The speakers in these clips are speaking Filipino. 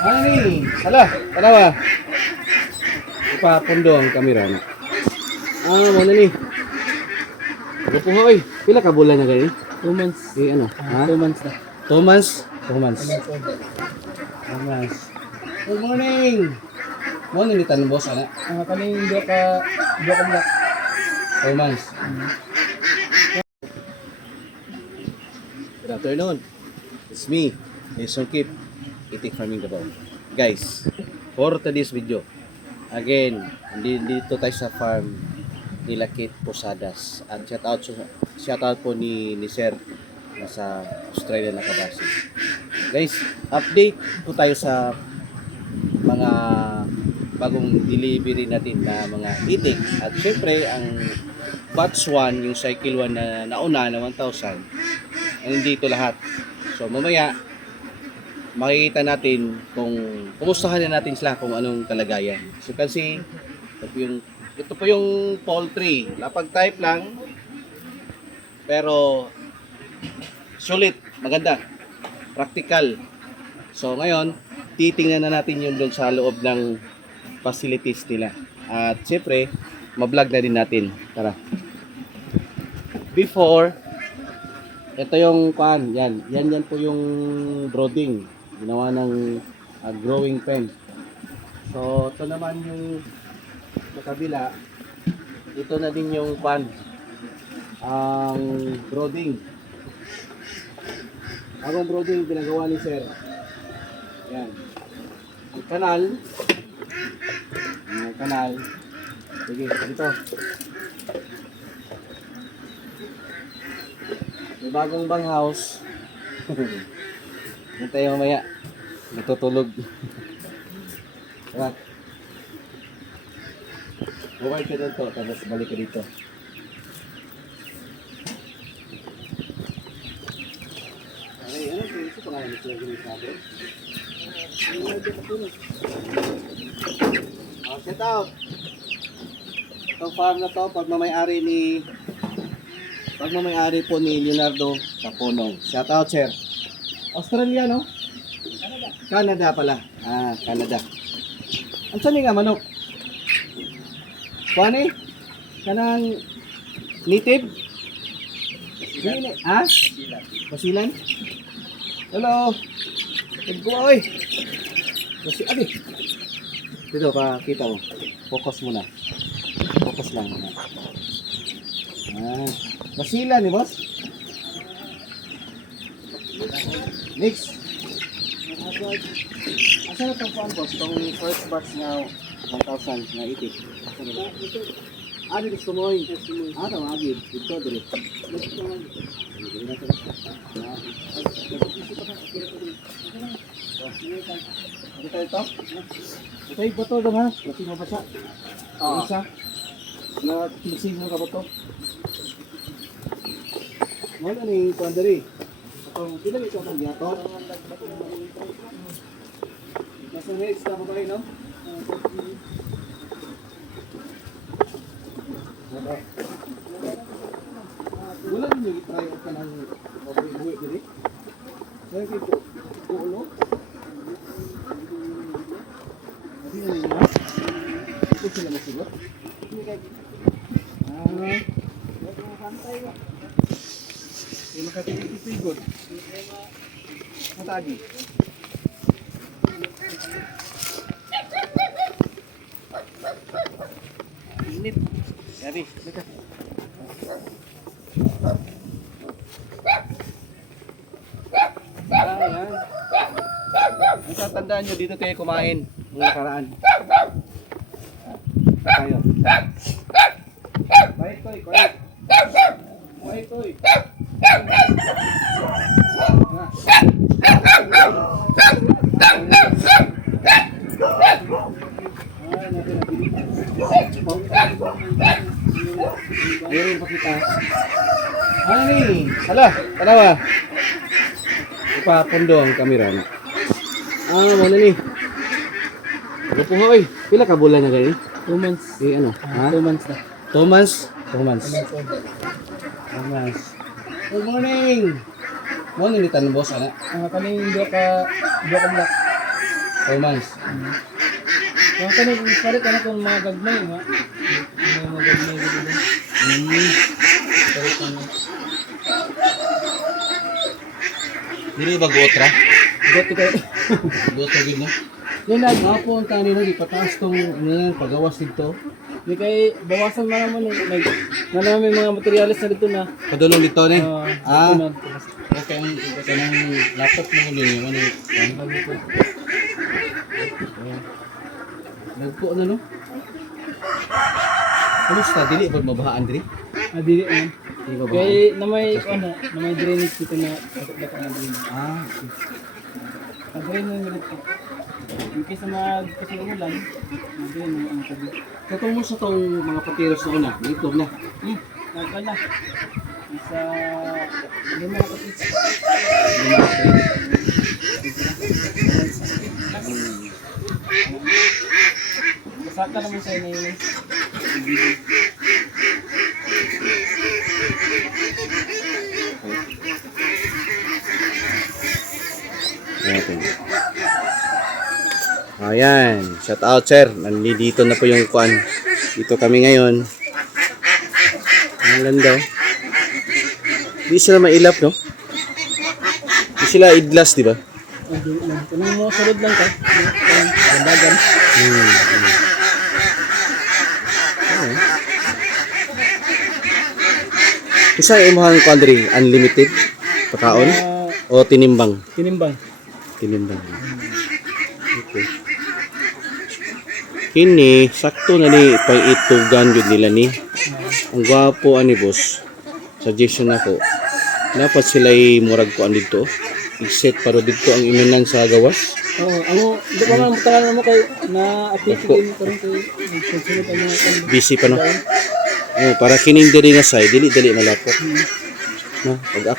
Ay, hala, tanawa. Ipapundo ang kamera na. Mo na ni. Grupo hoy. Pila ka bulan na kayo? 2 months. Ano? Ha? 2 months na. 2 months? 2 months. 2 2 months old. months. Good morning. Mo ni tan boss ana. Kaning dua ka black. 2 months. Good afternoon. It's me, Jason Kip, Itik Farming Davao. Guys, for today's video, again, dito tayo sa farm nila Kate Posadas. At shout out po ni Sir na sa Australia nakabase. Guys, update po tayo sa mga bagong delivery natin na mga itik. At syempre, ang batch 1, yung cycle 1 na nauna na 1,000, nandito lahat. So mamaya makikita natin kung kumustahan na natin sila kung anong kalagayan. So kasi ito po yung poultry. Lapag type lang pero sulit, maganda, practical. So ngayon, titingnan na natin yung doon sa loob ng facilities nila. At siyempre, ma-vlog na din natin. Tara. Before, ito yung pan, yan po yung brooding, ginawa ng growing pen. So ito naman yung sa kabila, ito na din yung pan, ang brooding. Ang brooding pinagawa ni Sir. Yan. Ang kanal. Sige, dito. May bagong bang house. Hintay mamaya. Natutulog. Tara. Buhay ka dito, tapos balik ka dito. Ay, ano po? Ito pa nga yung ito sabi. Shout out. Itong farm na to, pagmamayari po ni Leonardo Caponong. Shout out, sir. Australia, no? Canada pala. Canada. Ang saan nga manok? Kuan kanang native? Ha? Basilan? Hello. Oy. Abi. Dito pa kita mo. Focus muna. Focus lang muna. Basilan ni boss. Next. Asa na itong fan boss? Itong first batch na 1,000 na itik. Asa na ba? Dito sumoy. Tawagin. Dito, dire. Dito ito? Ito yung bato doon ha? Kasi mabasa. Isa. Na tinsig mo ka bato. Wala na yung pandari. Atong pila ito ang yato. Nasa next na ba no? Wala din yung i-try ang kanang mabuhi diri. Kaya kayo ulo. Hindi na nila. Ito sila masigot. Yung makatitigod. Matagi. Init. Yari, lika. Yan. Natatandaan nyo, dito tayo kumain nung nakaraan. Tayo. Quiet, Toy. Quiet. Quiet, Toy. Ayun pa kita. Ay, hala, tanawa. Ipapundo ang kamera na. Mo na ni. Grupo hoy. Pila ka bulan na kayo? 2 months. Ano? 2 months na. 2 months? 2 months. 2 months old. 2 months. Good morning. Mo ni tan boss ana. Kaning dua ka black. 4 months. Yung kanang pare ka na kung mga gagmay, ha? Mga gagmay dito. Pare ka na. Dili ba guotra? Dito kayo. Guotra gid no. Yung nag, Mga po ang kanina di pataas tong pagawas dito. di kay bawasan mo naman eh. Like, na naman may mga materialis na dito na. Padulong dito ni. Ah, Okay, ang kanang laptop mo ko din ano. Nagpo na no. Kumusta dili ba mabahaan diri? Dili man. Di ba Kay na may ano, na may drainage dito na dapat na drainage. Drainage na dito. In case na kasi umulan, drainage ang tabi. Katong mo sa tong mga patiros na una, dito na. Nagkala. Isa lima na kapit. Kasaka naman sa inyo yun. Ayan, shout out sir. Nandito na po yung kuan. Dito kami ngayon. Ang ganda. Di sila mailap, no? Di sila idlas, di ba? Kung mo sunod lang ka, gandagan. Isa imuhang kuan diri, unlimited pagkaon o tinimbang? Tinimbang. Tinimbang. Okay. Kini sakto na ni paitugan jud nila ni. Ang gwapo ani boss. Suggestion ako. Dapat sila murag ko dito. I-set para dito ang inunan sa gawas. Oo, ano, di ba man mutakan mo kay na update din karon kay nagsusunod ang mga Busy pa no. Oh, para kining diri nga side dili malapot. No, pag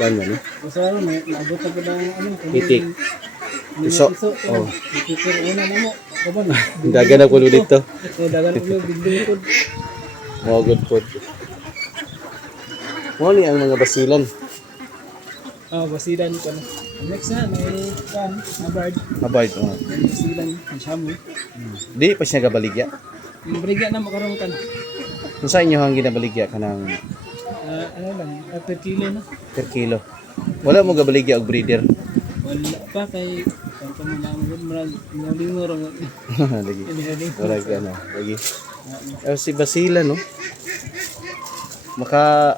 kan mo no. Kasi ano, naabot na ko ng ano, Itik. Iso. Oh. Itik una na mo. Kaban. Dagan ako dito. Dagan ko bigding ko. Mo good food. Mo ni ang mga basilan. Basilan ko na. Next na, may kan, abard. Abide oh. Basilan, ang shamu. Di pa siya gabaligya. Yung brigya na makaroon kan. Kung sa inyo hang ginabaligya kanang Ano lang, per kilo na. per kilo. Wala mo gabaligya og breeder. Wala pa kay kanto mo lang marag nalingo ra. Lagi. Wala ka ano, lagi. Si Basila no. Maka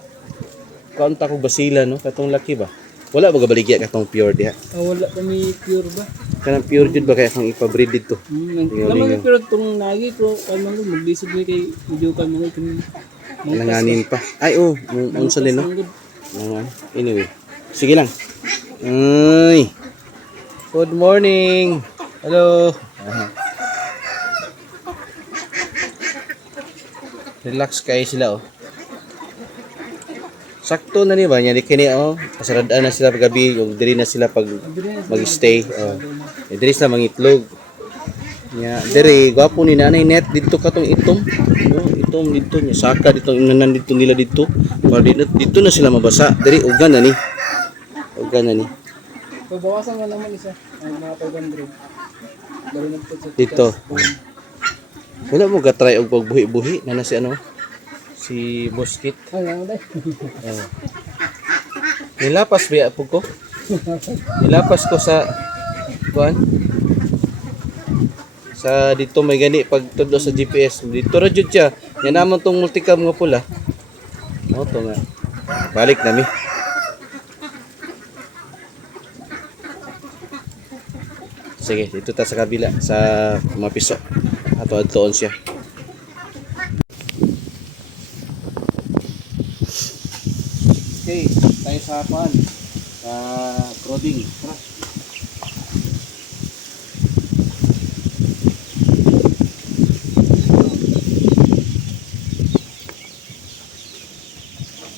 kaunta ko Basila no, katong laki ba? Wala ba gabaligya katong pure diha? Wala kami pure ba? Kanang pure jud ba kaya kung ipabreed dito? Naman pero tong nagi ko kan man maglisod ni kay video kan mo kay Langanin pa. Ay oh, unsa din no? Anyway. Sige lang. Ay. Good morning. Hello. Relax kayo sila oh. Sakto na ni ba nya di kini oh. Kasaradaan na sila paggabi, ug diri na sila pag mag-stay. Oh. Diri sila mangitlog. Nya diri gwapo ni nanay net dito katong itom. No, itom dito nya saka dito inanan dito nila dito. Para dito na sila mabasa. Diri ugan na ni. Ugan na ni. So bawasan nga naman isa ang mga 500. Dali na po sa Dito. Wala mo ga-try og pagbuhi-buhi na si ano? Si Boskit. Ano dai? Oh. Nilapas biya po ko. Nilapas ko sa kuan. Sa dito may gani pag tudlo sa GPS. Dito ra jud siya. Yan naman tong multicam nga pula. Oh, to nga. Balik nami. Sige, dito ta sa kabila sa mapiso. Ato adtoon siya. Okay, tayo sa pan. Sa croding. Tara.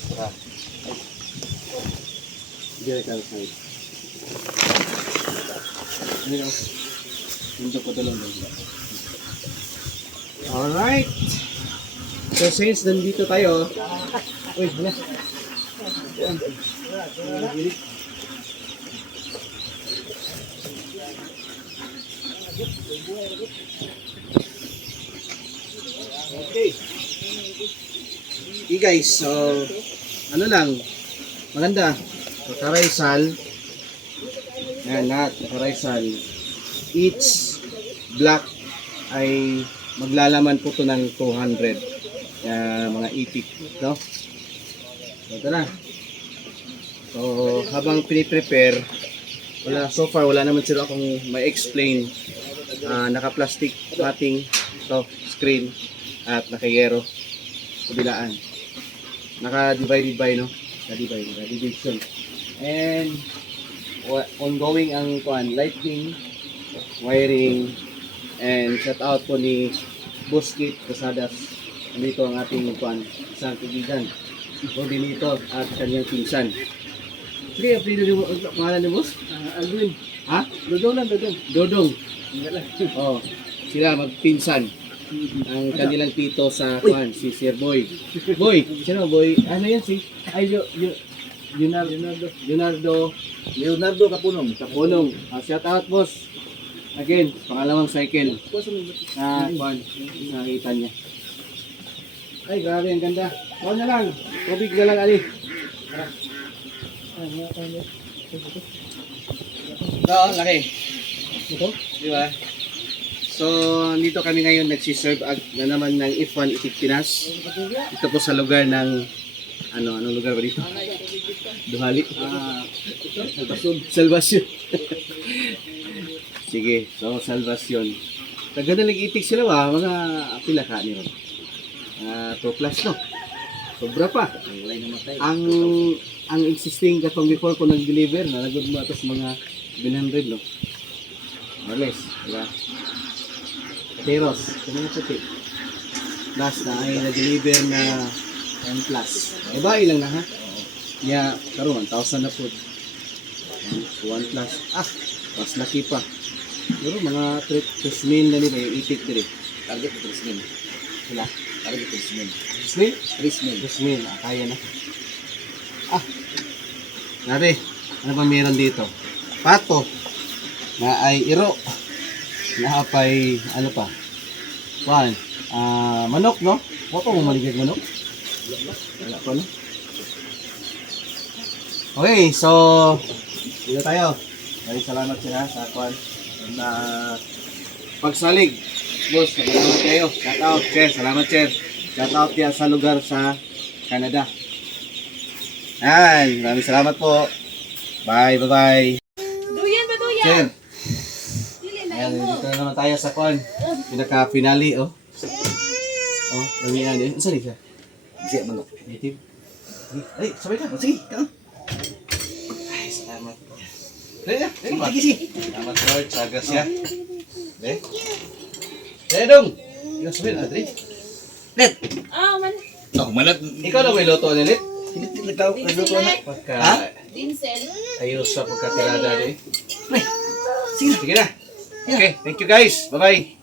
Tara. Direct outside. Dito. Dito ko talong dito. Alright. So since nandito tayo, uy, hala. Okay. Okay guys, so ano lang, maganda. Karaysal. Yan lahat, karaysal. Each block ay maglalaman po to ng 200 na mga itik, no? So, ito na. So, habang piniprepare, so far wala naman sila akong ma-explain. Naka-plastic matting to screen at naka-yero kabilaan. Naka-divided by, no? Naka-division. And ongoing ang lighting, wiring, and shout out po ni Buskit Posadas. Dito ang ating isang kaibigan, coordinator at kanyang pinsan. Sige, apelido mo, pangalan ni Boss? Alvin. Ha? Dodong lang, dodong. Dodong. Oh, sila magpinsan. Ang kanilang tito sa si Sir Boy. Boy, sino Boy? Ano yan si? Leonardo Kapunong. Shout out boss. Again, pangalawang cycle. Nakita niya. Ay, grabe, ang ganda. Huwag na lang. Tubig na lang, Ali. Ito, laki. Ito? Di ba? So, dito kami ngayon nagsiserve na naman ng F1 Itik Pinas. Ito po sa lugar ng, anong lugar ba dito? Duhali? Salvasyon. Sige, so Salvasyon. Tagadalig itik sila ba? Mga pila ka ni Ron? 2 plus no? Sobra pa. Ang existing katong before ko nag-deliver, nalagod mo atos mga 700 no? Males, diba? Teros, kung puti. Plus na ay na-deliver na 1 plus. Iba ilang na ha? Niya, karoon, 1,000 na po. 1 plus. Mas laki pa. Pero mga 3,000 na nila yung itik diri. Target 3,000. Wala. Target 3,000. 3,000. Kaya na. Grabe. Ano ba meron dito? Pato. Na ay iro. Na apay, ano pa? Manok, no? Wala pa mo maligag manok? Wala pa, no? Okay, so dito tayo. Maraming salamat sila sa na pagsalig. Boss, salamat kayo. Shout out, Sir. Salamat, Sir. Shout out yan sa lugar sa Canada. Yan, maraming salamat po. Bye, bye-bye. Duyan ba duyan? Sir, Dili na ayan, mo. dito na naman tayo sa pinaka-finale, oh. Oh, kami yan, eh. Saan siya? Siya, manok. Native. Ay, sabay ka. Sige, ka. Ay, salamat. Sige. Salamat, Lord. Sagas siya. Dong. Ikaw sabihin, Adri. Let. Man. Ako malat. Ikaw na may loto ni Let? Nagluto na. Pagka Vincent. ayos sa pagkatirada, eh. Sige na. Okay, thank you guys. Bye-bye.